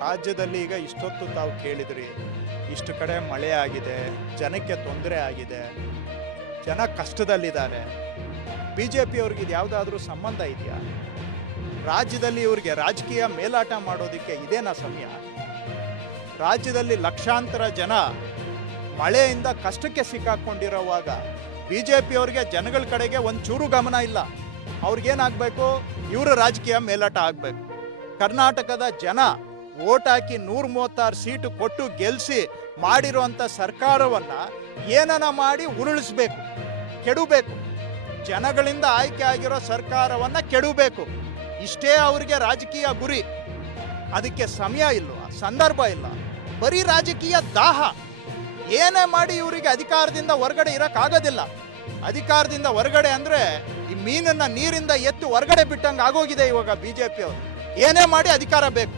ರಾಜ್ಯದಲ್ಲಿ ಈಗ ಇಷ್ಟೊತ್ತು ತಾವು ಕೇಳಿದ್ರಿ, ಇಷ್ಟು ಕಡೆ ಮಳೆ ಆಗಿದೆ, ಜನಕ್ಕೆ ತೊಂದರೆ ಆಗಿದೆ, ಜನ ಕಷ್ಟದಲ್ಲಿದ್ದಾರೆ. ಬಿ ಜೆ ಪಿಯವ್ರಿಗೆ ಇದು ಯಾವುದಾದ್ರೂ ಸಂಬಂಧ ಇದೆಯಾ? ರಾಜ್ಯದಲ್ಲಿ ಇವ್ರಿಗೆ ರಾಜಕೀಯ ಮೇಲಾಟ ಮಾಡೋದಕ್ಕೆ ಇದೇನಾ ಸಮಯ? ರಾಜ್ಯದಲ್ಲಿ ಲಕ್ಷಾಂತರ ಜನ ಮಳೆಯಿಂದ ಕಷ್ಟಕ್ಕೆ ಸಿಕ್ಕಾಕೊಂಡಿರೋವಾಗ ಬಿ ಜೆ ಪಿಯವ್ರಿಗೆ ಜನಗಳ ಕಡೆಗೆ ಒಂಚೂರು ಗಮನ ಇಲ್ಲ. ಅವ್ರಿಗೇನಾಗಬೇಕು? ಇವರ ರಾಜಕೀಯ ಮೇಲಾಟ ಆಗಬೇಕು. ಕರ್ನಾಟಕದ ಜನ ಓಟ್ ಹಾಕಿ ನೂರ ಮೂವತ್ತಾರು ಸೀಟು ಕೊಟ್ಟು ಗೆಲ್ಲಿಸಿ ಮಾಡಿರುವಂಥ ಸರ್ಕಾರವನ್ನು ಏನನ ಮಾಡಿ ಉರುಳಿಸ್ಬೇಕು, ಕೆಡಬೇಕು. ಜನಗಳಿಂದ ಆಯ್ಕೆ ಆಗಿರೋ ಸರ್ಕಾರವನ್ನು ಕೆಡಬೇಕು. ಇಷ್ಟೇ ಅವರಿಗೆ ರಾಜಕೀಯ ಗುರಿ. ಅದಕ್ಕೆ ಸಮಯ ಇಲ್ಲ, ಸಂದರ್ಭ ಇಲ್ಲ. ಬರೀ ರಾಜಕೀಯ ದಾಹ. ಏನೇ ಮಾಡಿ ಇವರಿಗೆ ಅಧಿಕಾರದಿಂದ ಹೊರಗಡೆ ಇರೋಕ್ಕಾಗೋದಿಲ್ಲ ಅಧಿಕಾರದಿಂದ ಹೊರಗಡೆ ಅಂದರೆ ಈ ಮೀನನ್ನ ನೀರಿಂದ ಎತ್ತು ಹೊರಗಡೆ ಬಿಟ್ಟಂಗೆ ಆಗೋಗಿದೆ ಇವಾಗ ಬಿ ಜೆ ಪಿಯವರು ಏನೇ ಮಾಡಿ ಅಧಿಕಾರ ಬೇಕು.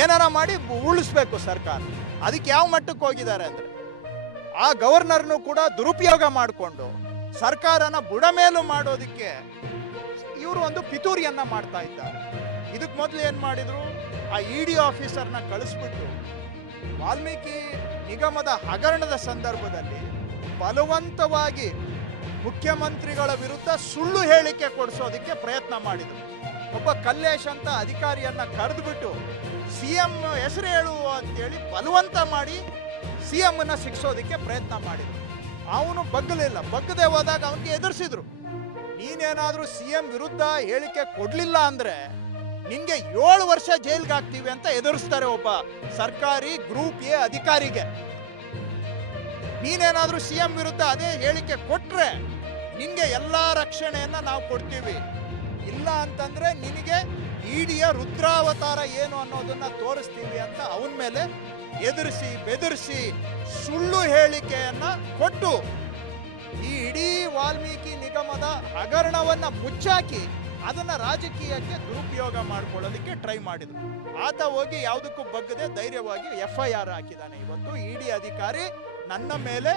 ಏನಾರ ಮಾಡಿ ಉಳಿಸ್ಬೇಕು ಸರ್ಕಾರ. ಅದಕ್ಕೆ ಯಾವ ಮಟ್ಟಕ್ಕೆ ಹೋಗಿದ್ದಾರೆ ಅಂದರೆ, ಆ ಗವರ್ನರ್ನು ಕೂಡ ದುರುಪಯೋಗ ಮಾಡಿಕೊಂಡು ಸರ್ಕಾರನ ಬುಡಮೇಲು ಮಾಡೋದಕ್ಕೆ ಇವರು ಒಂದು ಪಿತೂರಿಯನ್ನ ಮಾಡ್ತಾ ಇದ್ದಾರೆ. ಇದಕ್ಕೆ ಮೊದಲು ಏನು ಮಾಡಿದ್ರು, ಆ ಇ ಡಿ ಆಫೀಸರ್ನ ಕಳಿಸ್ಬಿಟ್ಟು ವಾಲ್ಮೀಕಿ ನಿಗಮದ ಹಗರಣದ ಸಂದರ್ಭದಲ್ಲಿ ಬಲವಂತವಾಗಿ ಮುಖ್ಯಮಂತ್ರಿಗಳ ವಿರುದ್ಧ ಸುಳ್ಳು ಹೇಳಿಕೆ ಕೊಡಿಸೋದಕ್ಕೆ ಪ್ರಯತ್ನ ಮಾಡಿದರು. ಒಬ್ಬ ಕಲ್ಲೇಶ್ ಅಂತ ಅಧಿಕಾರಿಯನ್ನ ಕರೆದುಬಿಟ್ಟು ಸಿ ಎಂ ಹೆಸರು ಹೇಳು ಅಂತೇಳಿ ಬಲವಂತ ಮಾಡಿ ಸಿ ಎಮ್ನ ಶಿಕ್ಷೋದಕ್ಕೆ ಪ್ರಯತ್ನ ಮಾಡಿದರು. ಅವನು ಬಗ್ಗಲಿಲ್ಲ. ಬಗ್ಗದೆ ಹೋದಾಗ ಅವನಿಗೆ ಎದುರಿಸಿದ್ರು. ನೀನೇನಾದರೂ ಸಿ ಎಂ ವಿರುದ್ಧ ಹೇಳಿಕೆ ಕೊಡಲಿಲ್ಲ ಅಂದರೆ ನಿಮಗೆ ಏಳು ವರ್ಷ ಜೈಲ್ಗೆ ಹಾಕ್ತೀವಿ ಅಂತ ಎದುರಿಸ್ತಾರೆ ಒಬ್ಬ ಸರ್ಕಾರಿ ಗ್ರೂಪ್ ಎ ಅಧಿಕಾರಿಗೆ. ನೀನೇನಾದರೂ ಸಿ ಎಂ ವಿರುದ್ಧ ಅದೇ ಹೇಳಿಕೆ ಕೊಟ್ಟರೆ ನಿಮಗೆ ಎಲ್ಲ ರಕ್ಷಣೆಯನ್ನು ನಾವು ಕೊಡ್ತೀವಿ. ಇಲ್ಲ ಅಂತಂದರೆ ನಿನಗೆ ಇಡಿಯ ರುದ್ರಾವತಾರ ಏನು ಅನ್ನೋದನ್ನ ತೋರಿಸ್ತೀವಿ ಅಂತ ಅವನ ಮೇಲೆ ಎದುರಿಸಿ, ಬೆದರಿಸಿ ಸುಳ್ಳು ಹೇಳಿಕೆಯನ್ನ ಕೊಟ್ಟು ಈ ಇಡೀ ವಾಲ್ಮೀಕಿ ನಿಗಮದ ಹಗರಣವನ್ನ ಮುಚ್ಚಾಕಿ ಅದನ್ನ ರಾಜಕೀಯಕ್ಕೆ ದುರುಪಯೋಗ ಮಾಡ್ಕೊಳ್ಳೋದಕ್ಕೆ ಟ್ರೈ ಮಾಡಿದ್ರು. ಆತ ಹೋಗಿ ಯಾವುದಕ್ಕೂ ಬಗ್ಗದೆ ಧೈರ್ಯವಾಗಿ ಎಫ್ ಐ ಆರ್ ಹಾಕಿದ್ದಾನೆ ಇವತ್ತು ಇಡಿ ಅಧಿಕಾರಿ ನನ್ನ ಮೇಲೆ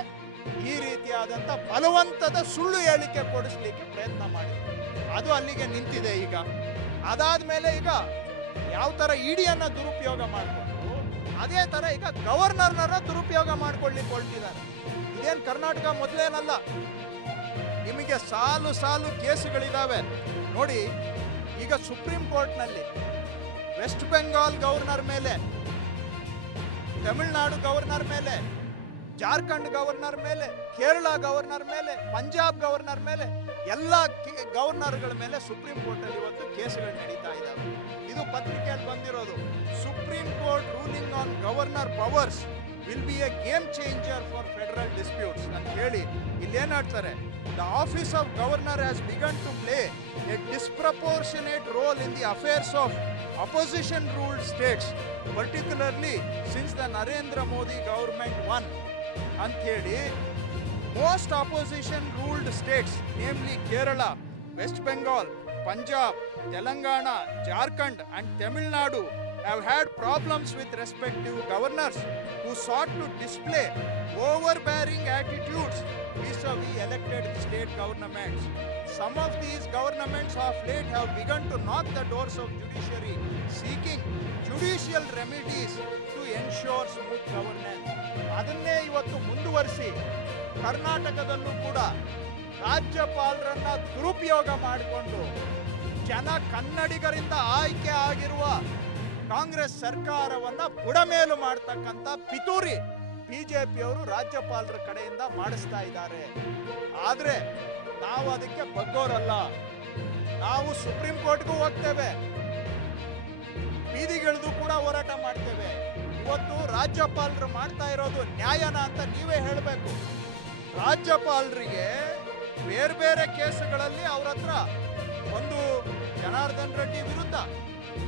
ಈ ರೀತಿಯಾದಂಥ ಬಲವಂತದ ಸುಳ್ಳು ಹೇಳಿಕೆ ಕೊಡಿಸ್ಲಿಕ್ಕೆ ಪ್ರಯತ್ನ ಮಾಡಿದ್ರು. ಅದು ಅಲ್ಲಿಗೆ ನಿಂತಿದೆ ಈಗ. ಅದಾದ್ಮೇಲೆ ಈಗ ಯಾವ ತರ ಇಡಿಯನ್ನ ದುರುಪಯೋಗ ಮಾಡಿಕೊಂಡು, ಅದೇ ತರ ಈಗ ಗವರ್ನರ್ನರ ದುರುಪಯೋಗ ಮಾಡ್ಕೊಳ್ಳಿಕ್ಕೆ ಹೊರಟಿದ್ದಾರೆ ಇದೇನು ಕರ್ನಾಟಕ ಮೊದಲೇನಲ್ಲ? ನಿಮಗೆ ಸಾಲು ಸಾಲು ಕೇಸುಗಳಿದ್ದಾವೆ ನೋಡಿ, ಈಗ ಸುಪ್ರೀಂ ಕೋರ್ಟ್ನಲ್ಲಿ ವೆಸ್ಟ್ ಬೆಂಗಾಲ್ ಗವರ್ನರ್ ಮೇಲೆ, ತಮಿಳುನಾಡು ಗವರ್ನರ್ ಮೇಲೆ, ಜಾರ್ಖಂಡ್ ಗವರ್ನರ್ ಮೇಲೆ, ಕೇರಳ ಗವರ್ನರ್ ಮೇಲೆ, ಪಂಜಾಬ್ ಗವರ್ನರ್ ಮೇಲೆ ಎಲ್ಲ ಗವರ್ನರ್ಗಳ ಮೇಲೆ ಸುಪ್ರೀಂ ಕೋರ್ಟ್ ಅಲ್ಲಿ ಇವತ್ತು ಕೇಸುಗಳು ನಡೀತಾ ಇದ್ದಾವೆ. ಇದು ಪತ್ರಿಕೆಯಲ್ಲಿ ಬಂದಿರೋದು. Supreme court ruling on governor powers will be a game changer for federal disputes ಅಂತ ಹೇಳಿ ಇಲ್ಲಿ ಏನ್ ಹೇಳ್ತಾರೆ. The office of governor has begun to play a disproportionate role in the affairs of opposition ruled states, particularly since the Narendra Modi government one ಅಂಥೇಳಿ most opposition ruled states namely Kerala West Bengal Punjab Telangana Jharkhand and Tamil Nadu have had problems with respective governors who sought to display overbearing attitudes vis-a-vis elected state governments. Some of these governments of late have begun to knock the doors of judiciary, seeking judicial remedies to ensure smooth governance. ಅದನ್ನೇ ಇವತ್ತು ಮುಂದುವರಿಸಿ ಕರ್ನಾಟಕದಲ್ಲೂ ಕೂಡ ರಾಜ್ಯಪಾಲರನ್ನ ದುರುಪಯೋಗ ಮಾಡಿಕೊಂಡು ಜನ ಕನ್ನಡಿಗರಿಂದ ಆಯ್ಕೆ ಆಗಿರುವ ಕಾಂಗ್ರೆಸ್ ಸರ್ಕಾರವನ್ನ ಬುಡಮೇಲು ಮಾಡ್ತಕ್ಕಂಥ ಪಿತೂರಿ ಬಿಜೆಪಿಯವರು ರಾಜ್ಯಪಾಲರ ಕಡೆಯಿಂದ ಮಾಡಿಸ್ತಾ ಇದ್ದಾರೆ. ಆದರೆ ನಾವು ಅದಕ್ಕೆ ಬಗ್ಗೋರಲ್ಲ. ನಾವು ಸುಪ್ರೀಂ ಕೋರ್ಟ್ಗೂ ಹೋಗ್ತೇವೆ. ಬೀದಿಗಿಳಿದು ಕೂಡ ಹೋರಾಟ ಮಾಡ್ತೇವೆ. ಇವತ್ತು ರಾಜ್ಯಪಾಲರು ಮಾಡ್ತಾ ಇರೋದು ನ್ಯಾಯನ ಅಂತ ನೀವೇ ಹೇಳಬೇಕು. ರಾಜ್ಯಪಾಲರಿಗೆ ಬೇರೆ ಬೇರೆ ಕೇಸುಗಳಲ್ಲಿ ಅವ್ರ ಹತ್ರ ಒಂದು ಜನಾರ್ದನ್ ರೆಡ್ಡಿ ವಿರುದ್ಧ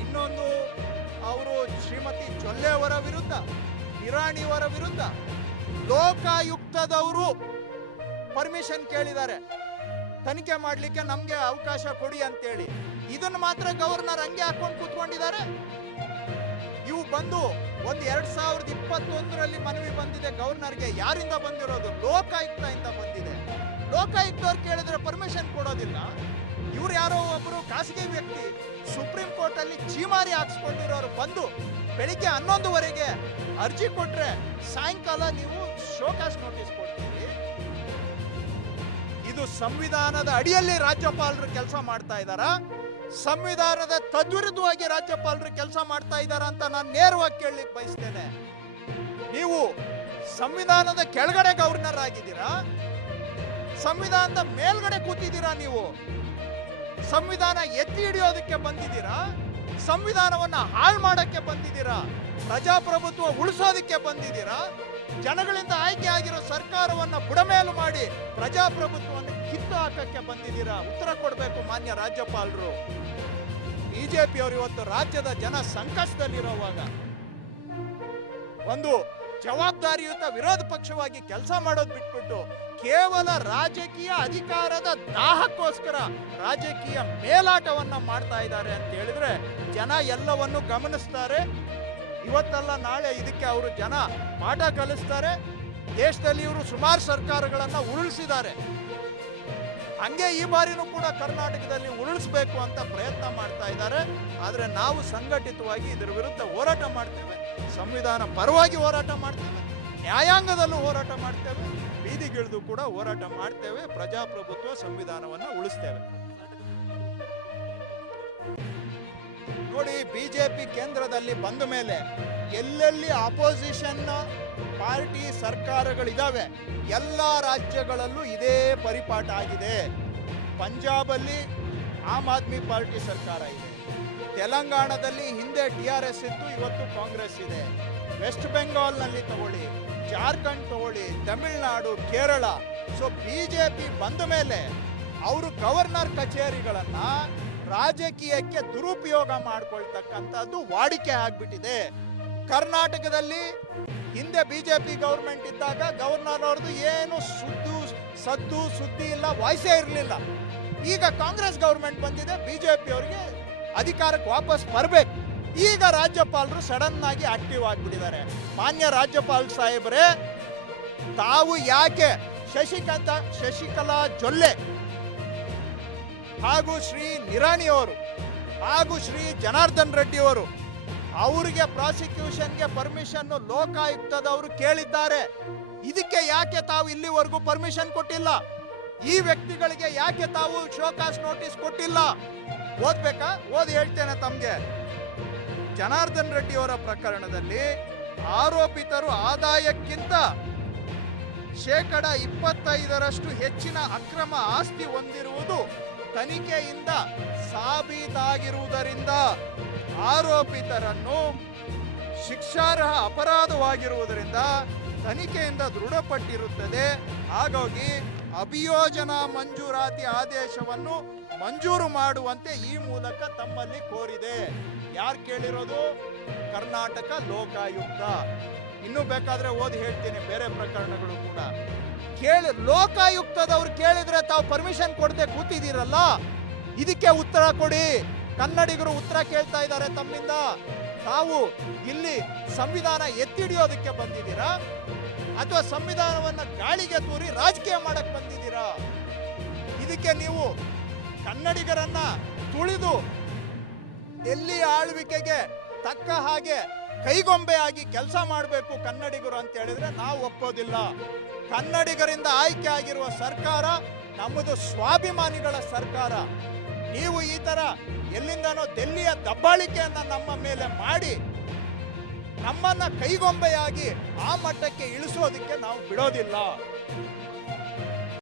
ಇನ್ನೊಂದು ಅವರು ಶ್ರೀಮತಿ ಜೊಲ್ಲೆ ಅವರ ವಿರುದ್ಧ ಇರಾಣಿಯವರ ವಿರುದ್ಧ ಲೋಕಾಯುಕ್ತದವರು ಪರ್ಮಿಷನ್ ಕೇಳಿದ್ದಾರೆ. ತನಿಖೆ ಮಾಡಲಿಕ್ಕೆ ನಮಗೆ ಅವಕಾಶ ಕೊಡಿ ಅಂತೇಳಿ. ಇದನ್ನು ಮಾತ್ರ ಗವರ್ನರ್ ಹಂಗೆ ಹಾಕೊಂಡು ಕೂತ್ಕೊಂಡಿದ್ದಾರೆ. ಇವು ಬಂದು ಒಂದು ಎರಡ್ ಸಾವಿರದ ಇಪ್ಪತ್ತೊಂದರಲ್ಲಿ ಮನವಿ ಬಂದಿದೆ ಗವರ್ನರ್ಗೆ. ಯಾರಿಂದ ಬಂದಿರೋದು? ಲೋಕಾಯುಕ್ತ ಇಂದ ಬಂದಿದೆ. ಲೋಕಾಯುಕ್ತವ್ರು ಕೇಳಿದ್ರೆ ಪರ್ಮಿಷನ್ ಕೊಡೋದಿಲ್ಲ. ಇವ್ರು ಯಾರೋ ಒಬ್ಬರು ಖಾಸಗಿ ವ್ಯಕ್ತಿ, ಸುಪ್ರೀಂ ಕೋರ್ಟ್ ಅಲ್ಲಿ ಚೀಮಾರಿ ಹಾಕ್ಸ್ಕೊಂಡಿರೋರು ಬಂದು ಬೆಳಿಗ್ಗೆ ಹನ್ನೊಂದುವರೆಗೆ ಅರ್ಜಿ ಕೊಟ್ರೆ ಸಾಯಂಕಾಲ ನೀವು ಶೋಕಾಸ್ ನೋಟಿಸ್ ಕೊಡ್ತೀವಿ ಇದು ಸಂವಿಧಾನದ ಅಡಿಯಲ್ಲಿ ರಾಜ್ಯಪಾಲರು ಕೆಲಸ ಮಾಡ್ತಾ ಇದ್ದಾರಾ? ಸಂವಿಧಾನದ ತದ್ವಿರುದ್ಧವಾಗಿ ರಾಜ್ಯಪಾಲರು ಕೆಲಸ ಮಾಡ್ತಾ ಇದ್ದಾರ ಅಂತ ನಾನು ನೇರವಾಗಿ ಕೇಳಲಿಕ್ಕೆ ಬಯಸ್ತೇನೆ. ನೀವು ಸಂವಿಧಾನದ ಕೆಳಗಡೆ ಗವರ್ನರ್ ಆಗಿದ್ದೀರಾ? ಸಂವಿಧಾನದ ಮೇಲ್ಗಡೆ ಕೂತಿದ್ದೀರಾ ನೀವು? ಸಂವಿಧಾನ ಎತ್ತಿ ಹಿಡಿಯೋದಕ್ಕೆ ಬಂದಿದ್ದೀರಾ? ಸಂವಿಧಾನವನ್ನ ಹಾಳು ಮಾಡೋಕ್ಕೆ ಬಂದಿದ್ದೀರಾ? ಪ್ರಜಾಪ್ರಭುತ್ವ ಉಳಿಸೋದಕ್ಕೆ ಬಂದಿದ್ದೀರಾ? ಜನಗಳಿಂದ ಆಯ್ಕೆ ಆಗಿರೋ ಸರ್ಕಾರವನ್ನ ಬುಡಮೇಲು ಮಾಡಿ ಪ್ರಜಾಪ್ರಭುತ್ವವನ್ನು ಕಿತ್ತು ಹಾಕಕ್ಕೆ ಬಂದಿದ್ದೀರಾ? ಉತ್ತರ ಕೊಡಬೇಕು ಮಾನ್ಯ ರಾಜ್ಯಪಾಲರು. ಬಿಜೆಪಿಯವರು ಇವತ್ತು ರಾಜ್ಯದ ಜನ ಸಂಕಷ್ಟದಲ್ಲಿರುವಾಗ ಒಂದು ಜವಾಬ್ದಾರಿಯುತ ವಿರೋಧ ಪಕ್ಷವಾಗಿ ಕೆಲಸ ಮಾಡೋದು ಬಿಟ್ಬಿಟ್ಟು ಕೇವಲ ರಾಜಕೀಯ ಅಧಿಕಾರದ ದಾಹಕ್ಕೋಸ್ಕರ ರಾಜಕೀಯ ಮೇಲಾಟವನ್ನ ಮಾಡ್ತಾ ಇದ್ದಾರೆ ಅಂತ ಹೇಳಿದ್ರೆ ಜನ ಎಲ್ಲವನ್ನು ಗಮನಿಸ್ತಾರೆ. ಇವತ್ತಲ್ಲ ನಾಳೆ ಇದಕ್ಕೆ ಅವರು ಜನ ಪಾಠ ಕಲಿಸ್ತಾರೆ. ದೇಶದಲ್ಲಿ ಇವರು ಸುಮಾರು ಸರ್ಕಾರಗಳನ್ನ ಉರುಳಿಸಿದ್ದಾರೆ. ಹಂಗೆ ಈ ಬಾರಿನೂ ಕೂಡ ಕರ್ನಾಟಕದಲ್ಲಿ ಉರುಳಿಸ್ಬೇಕು ಅಂತ ಪ್ರಯತ್ನ ಮಾಡ್ತಾ ಇದ್ದಾರೆ. ಆದರೆ ನಾವು ಸಂಘಟಿತವಾಗಿ ಇದರ ವಿರುದ್ಧ ಹೋರಾಟ ಮಾಡ್ತೇವೆ. ಸಂವಿಧಾನ ಪರವಾಗಿ ಹೋರಾಟ ಮಾಡ್ತೇವೆ. ನ್ಯಾಯಾಂಗದಲ್ಲೂ ಹೋರಾಟ ಮಾಡ್ತೇವೆ, ಬೀದಿಗಿಳಿದು ಕೂಡ ಹೋರಾಟ ಮಾಡ್ತೇವೆ, ಪ್ರಜಾಪ್ರಭುತ್ವ ಸಂವಿಧಾನವನ್ನು ಉಳಿಸ್ತೇವೆ. ನೋಡಿ, ಬಿಜೆಪಿ ಕೇಂದ್ರದಲ್ಲಿ ಬಂದ ಮೇಲೆ ಎಲ್ಲೆಲ್ಲಿ ಅಪೋಸಿಷನ್ ಪಾರ್ಟಿ ಸರ್ಕಾರಗಳಿದ್ದಾವೆ ಎಲ್ಲ ರಾಜ್ಯಗಳಲ್ಲೂ ಇದೇ ಪರಿಪಾಠ ಆಗಿದೆ. ಪಂಜಾಬಲ್ಲಿ ಆಮ್ ಆದ್ಮಿ ಪಾರ್ಟಿ ಸರ್ಕಾರ ಇದೆ. ತೆಲಂಗಾಣದಲ್ಲಿ ಹಿಂದೆ ಟಿ ಆರ್ ಎಸ್ ಇತ್ತು, ಇವತ್ತು ಕಾಂಗ್ರೆಸ್ ಇದೆ. ವೆಸ್ಟ್ ಬೆಂಗಾಲ್ನಲ್ಲಿ ತಗೊಳ್ಳಿ, ಜಾರ್ಖಂಡ್ ತಗೊಳ್ಳಿ, Tamil Nadu, Kerala. So B J P ಬಂದ ಮೇಲೆ ಅವರು ಗವರ್ನರ್ ಕಚೇರಿಗಳನ್ನು ರಾಜಕೀಯಕ್ಕೆ ದುರುಪಯೋಗ ಮಾಡಿಕೊಳ್ತಕ್ಕಂಥದ್ದು ವಾಡಿಕೆ ಆಗ್ಬಿಟ್ಟಿದೆ. ಕರ್ನಾಟಕದಲ್ಲಿ ಹಿಂದೆ ಬಿ ಜೆ ಪಿ ಗೌರ್ಮೆಂಟ್ ಇದ್ದಾಗ ಗವರ್ನರ್ ಅವ್ರದ್ದು ಏನು ಸುದ್ದು, ಸದ್ದು, ಸುದ್ದಿ ಇಲ್ಲ, ವಾಯ್ಸೇ ಇರಲಿಲ್ಲ. ಈಗ ಕಾಂಗ್ರೆಸ್ ಗೌರ್ಮೆಂಟ್ ಬಂದಿದೆ, ಬಿಜೆಪಿ ಅವರಿಗೆ ಅಧಿಕಾರಕ್ಕೆ ವಾಪಸ್ ಬರಬೇಕು. ಈಗ ರಾಜ್ಯಪಾಲರು ಸಡನ್ ಆಗಿ ಆಕ್ಟಿವ್ ಆಗಿಬಿಟ್ಟಿದ್ದಾರೆ. ಮಾನ್ಯ ರಾಜ್ಯಪಾಲ ಸಾಹೇಬರೇ, ತಾವು ಯಾಕೆ ಶಶಿಕಾಂತ, ಶಶಿಕಲಾ ಜೊಲ್ಲೆ ಹಾಗೂ ಶ್ರೀ ನಿರಾಣಿ ಅವರು ಹಾಗೂ ಶ್ರೀ ಜನಾರ್ದನ್ ರೆಡ್ಡಿ ಅವರು ಅವರಿಗೆ ಪ್ರಾಸಿಕ್ಯೂಷನ್ಗೆ ಪರ್ಮಿಷನ್ ಲೋಕಾಯುಕ್ತದವರು ಕೇಳಿದ್ದಾರೆ. ಇದಕ್ಕೆ ಯಾಕೆ ತಾವು ಇಲ್ಲಿವರೆಗೂ ಪರ್ಮಿಷನ್ ಕೊಟ್ಟಿಲ್ಲ? ಈ ವ್ಯಕ್ತಿಗಳಿಗೆ ಯಾಕೆ ತಾವು ಶೋಕಾಸ್ ನೋಟಿಸ್ ಕೊಟ್ಟಿಲ್ಲ? ಓದ್ಬೇಕಾ? ಓದಿ ಹೇಳ್ತೇನೆ ತಮ್ಗೆ. ಜನಾರ್ದನ್ ರೆಡ್ಡಿ ಅವರ ಪ್ರಕರಣದಲ್ಲಿ ಆರೋಪಿತರು ಆದಾಯಕ್ಕಿಂತ ಶೇಕಡ ಇಪ್ಪತ್ತೈದರಷ್ಟು ಹೆಚ್ಚಿನ ಅಕ್ರಮ ಆಸ್ತಿ ಹೊಂದಿರುವುದು ತನಿಖೆಯಿಂದ ಸಾಬೀತಾಗಿರುವುದರಿಂದ ಆರೋಪಿತರನ್ನು ಶಿಕ್ಷಾರ್ಹ ಅಪರಾಧವಾಗಿರುವುದರಿಂದ ತನಿಖೆಯಿಂದ ದೃಢಪಟ್ಟಿರುತ್ತದೆ. ಹಾಗಾಗಿ ಅಭಿಯೋಜನಾ ಮಂಜೂರಾತಿ ಆದೇಶವನ್ನು ಮಂಜೂರು ಮಾಡುವಂತೆ ಈ ಮೂಲಕ ತಮ್ಮಲ್ಲಿ ಕೋರಿದೆ. ಯಾರು ಕೇಳಿರೋದು? ಕರ್ನಾಟಕ ಲೋಕಾಯುಕ್ತ. ಇನ್ನೂ ಬೇಕಾದ್ರೆ ಓದಿ ಹೇಳ್ತೀನಿ, ಬೇರೆ ಪ್ರಕರಣಗಳು ಕೂಡ. ಕೇಳಿ, ಲೋಕಾಯುಕ್ತದವ್ರು ಕೇಳಿದ್ರೆ ತಾವು ಪರ್ಮಿಷನ್ ಕೊಡದೆ ಕೂತಿದ್ದೀರಲ್ಲ? ಇದಕ್ಕೆ ಉತ್ತರ ಕೊಡಿ. ಕನ್ನಡಿಗರು ಉತ್ತರ ಕೇಳ್ತಾ ಇದ್ದಾರೆ ತಮ್ಮಿಂದ. ತಾವು ಇಲ್ಲಿ ಸಂವಿಧಾನ ಎತ್ತಿಡಿಯೋದಕ್ಕೆ ಬಂದಿದ್ದೀರಾ? ಅಥವಾ ಸಂವಿಧಾನವನ್ನ ಗಾಳಿಗೆ ತೂರಿ ರಾಜಕೀಯ ಮಾಡಕ್ ಬಂದಿದ್ದೀರಾ? ಇದಕ್ಕೆ ನೀವು ಕನ್ನಡಿಗರನ್ನ ತುಳಿದು ಡೆಲ್ಲಿ ಆಳ್ವಿಕೆಗೆ ತಕ್ಕ ಹಾಗೆ ಕೈಗೊಂಬೆಯಾಗಿ ಕೆಲಸ ಮಾಡಬೇಕು ಕನ್ನಡಿಗರು ಅಂತ ಹೇಳಿದ್ರೆ ನಾವು ಒಪ್ಪೋದಿಲ್ಲ. ಕನ್ನಡಿಗರಿಂದ ಆಯ್ಕೆ ಆಗಿರುವ ಸರ್ಕಾರ ನಮ್ಮದು ಸ್ವಾಭಿಮಾನಿಗಳ ಸರ್ಕಾರ. ನೀವು ಈ ತರ ಎಲ್ಲಿಂದನೋ ದೆಲ್ಲಿಯ ದಬ್ಬಾಳಿಕೆಯನ್ನ ನಮ್ಮ ಮೇಲೆ ಮಾಡಿ ನಮ್ಮನ್ನ ಕೈಗೊಂಬೆಯಾಗಿ ಆ ಮಟ್ಟಕ್ಕೆ ಇಳಿಸೋದಕ್ಕೆ ನಾವು ಬಿಡೋದಿಲ್ಲ.